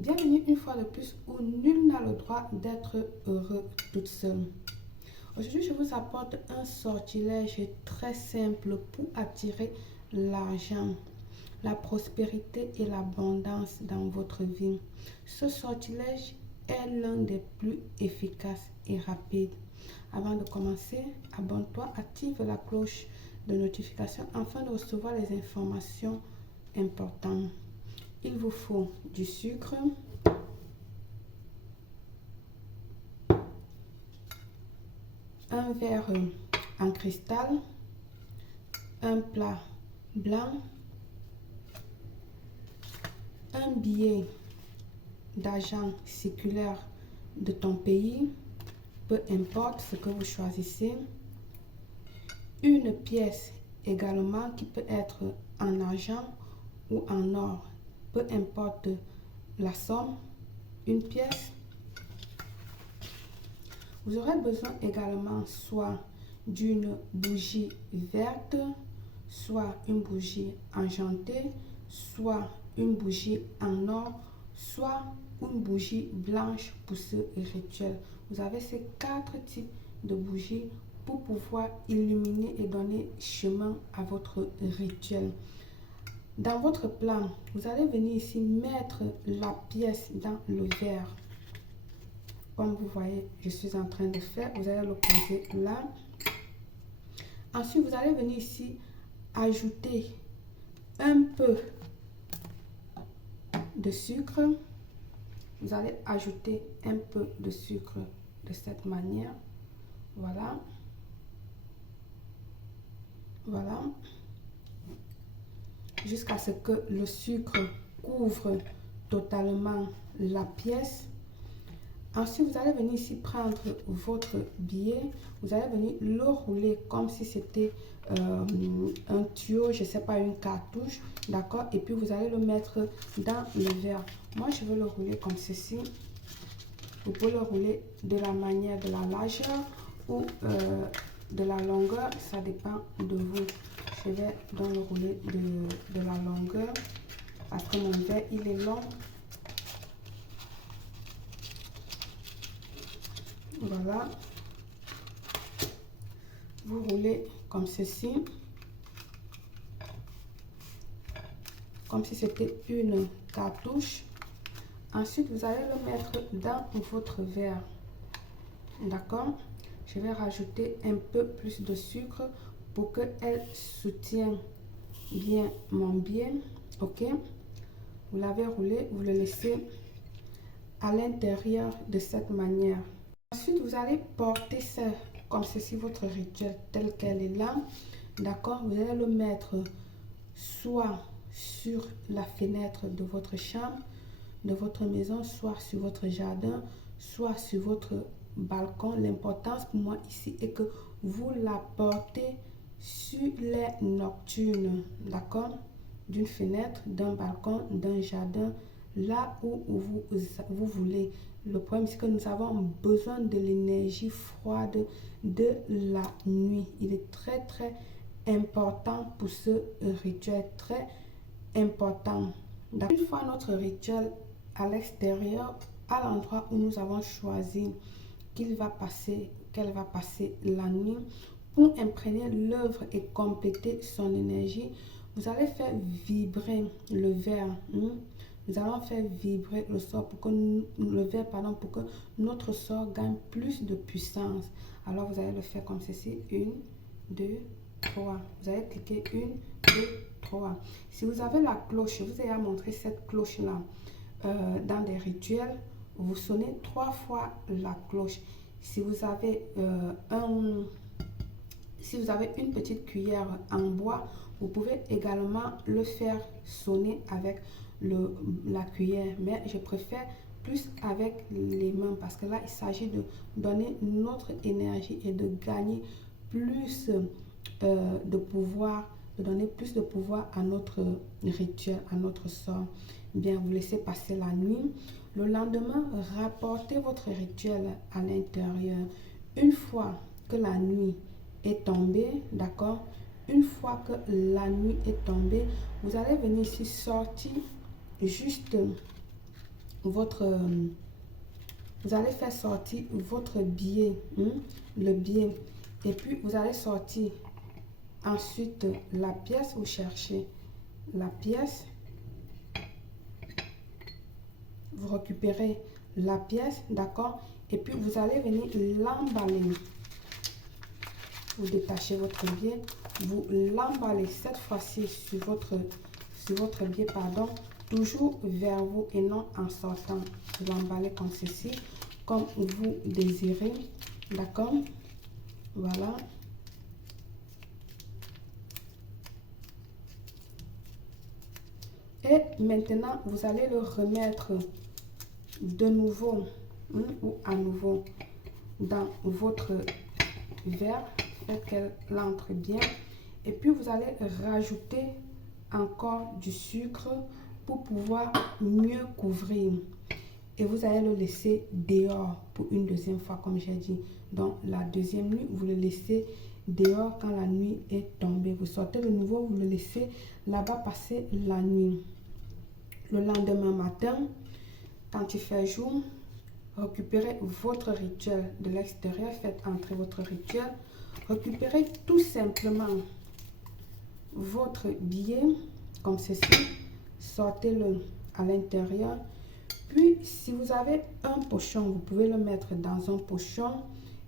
Bienvenue une fois de plus où nul n'a le droit d'être heureux toute seule. Aujourd'hui, je vous apporte un sortilège très simple pour attirer l'argent, la prospérité et l'abondance dans votre vie. Ce sortilège est l'un des plus efficaces et rapides. Avant de commencer, abonne-toi, active la cloche de notification afin de recevoir les informations importantes. Il vous faut du sucre, un verre en cristal, un plat blanc, un billet d'argent séculaire de ton pays, peu importe ce que vous choisissez, une pièce également qui peut être en argent ou en or, peu importe la somme, une pièce. Vous aurez besoin également soit d'une bougie verte, soit une bougie argentée, soit une bougie en or, soit une bougie blanche pour ce rituel. Vous avez ces 4 types de bougies pour pouvoir illuminer et donner chemin à votre rituel. Dans votre plan, vous allez venir ici mettre la pièce dans le verre. Comme vous voyez, je suis en train de faire, vous allez le poser là. Ensuite, vous allez venir ici ajouter un peu de sucre. Vous allez ajouter un peu de sucre de cette manière. Voilà. Voilà. Jusqu'à ce que le sucre couvre totalement la pièce. Ensuite, vous allez venir ici prendre votre billet. Vous allez venir le rouler comme si c'était un tuyau, je ne sais pas, une cartouche. D'accord? Et puis, vous allez le mettre dans le verre. Moi, je veux le rouler comme ceci. Vous pouvez le rouler de la manière de la largeur ou de la longueur. Ça dépend de vous. Je vais donc le rouler de la longueur parce que mon verre, il est long. Voilà. Vous roulez comme ceci. Comme si c'était une cartouche. Ensuite, vous allez le mettre dans votre verre. D'accord? Je vais rajouter un peu plus de sucre pour qu'elle soutienne bien mon billet. Ok? Vous l'avez roulé, vous le laissez à l'intérieur de cette manière. Ensuite, vous allez porter ça comme ceci, votre rituel tel qu'elle est là. D'accord? Vous allez le mettre soit sur la fenêtre de votre chambre, de votre maison, soit sur votre jardin, soit sur votre balcon. L'importance pour moi ici est que vous la portez sur les nocturnes. D'accord? D'une fenêtre, d'un balcon, d'un jardin, là où vous voulez. Le problème, c'est que nous avons besoin de l'énergie froide de la nuit. Il est très, très important pour ce rituel, très important. Une fois notre rituel à l'extérieur, à l'endroit où nous avons choisi qu'elle va passer la nuit, pour imprégner l'œuvre et compléter son énergie, vous allez faire vibrer le verre. Nous allons faire vibrer le sort pour que pour que notre sort gagne plus de puissance. Alors vous allez le faire comme ceci. 1, 2, 3. Vous allez cliquer 1, 2, 3. Si vous avez la cloche, je vous ai montré cette cloche-là dans des rituels. Vous sonnez 3 fois la cloche. Si vous avez une petite cuillère en bois, vous pouvez également le faire sonner avec la cuillère. Mais je préfère plus avec les mains parce que là, il s'agit de donner notre énergie et de gagner plus de pouvoir, de donner plus de pouvoir à notre rituel, à notre sort. Bien, vous laissez passer la nuit. Le lendemain, rapportez votre rituel à l'intérieur. Une fois que la nuit est tombée, d'accord? Une fois que la nuit est tombée, vous allez venir ici sortir juste vous allez faire sortir votre billet, le billet, et puis vous allez sortir ensuite la pièce, vous cherchez la pièce, vous récupérez la pièce, d'accord, et puis vous allez venir l'emballer. Vous détachez votre billet, vous l'emballez cette fois-ci sur votre billet, pardon, toujours vers vous et non en sortant. Vous l'emballez comme ceci, comme vous désirez, d'accord, voilà. Et maintenant, vous allez le remettre de nouveau ou à nouveau dans votre verre. Faites qu'elle entre bien. Et puis, vous allez rajouter encore du sucre pour pouvoir mieux couvrir. Et vous allez le laisser dehors pour une deuxième fois, comme j'ai dit. Donc, la deuxième nuit, vous le laissez dehors quand la nuit est tombée. Vous sortez de nouveau, vous le laissez là-bas passer la nuit. Le lendemain matin, quand il fait jour, récupérez votre rituel de l'extérieur, faites entrer votre rituel. Récupérez tout simplement votre billet comme ceci, sortez-le à l'intérieur. Puis, si vous avez un pochon, vous pouvez le mettre dans un pochon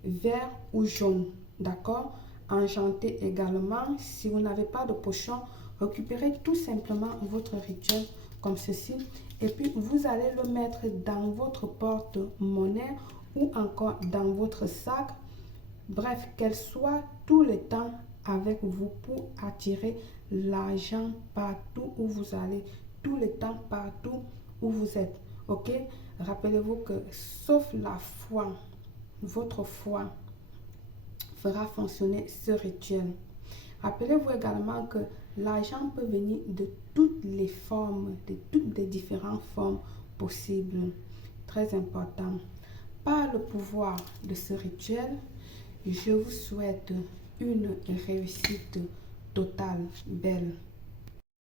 vert ou jaune, d'accord? Argenté également. Si vous n'avez pas de pochon, récupérez tout simplement votre rituel comme ceci. Et puis, vous allez le mettre dans votre porte-monnaie ou encore dans votre sac. Bref, qu'elle soit tout le temps avec vous pour attirer l'argent partout où vous allez, tout le temps partout où vous êtes. Ok, rappelez-vous que sauf la foi, votre foi fera fonctionner ce rituel. Rappelez-vous également que l'argent peut venir de toutes les formes, de toutes les différentes formes possibles. Très important. Par le pouvoir de ce rituel, je vous souhaite une réussite totale, belle.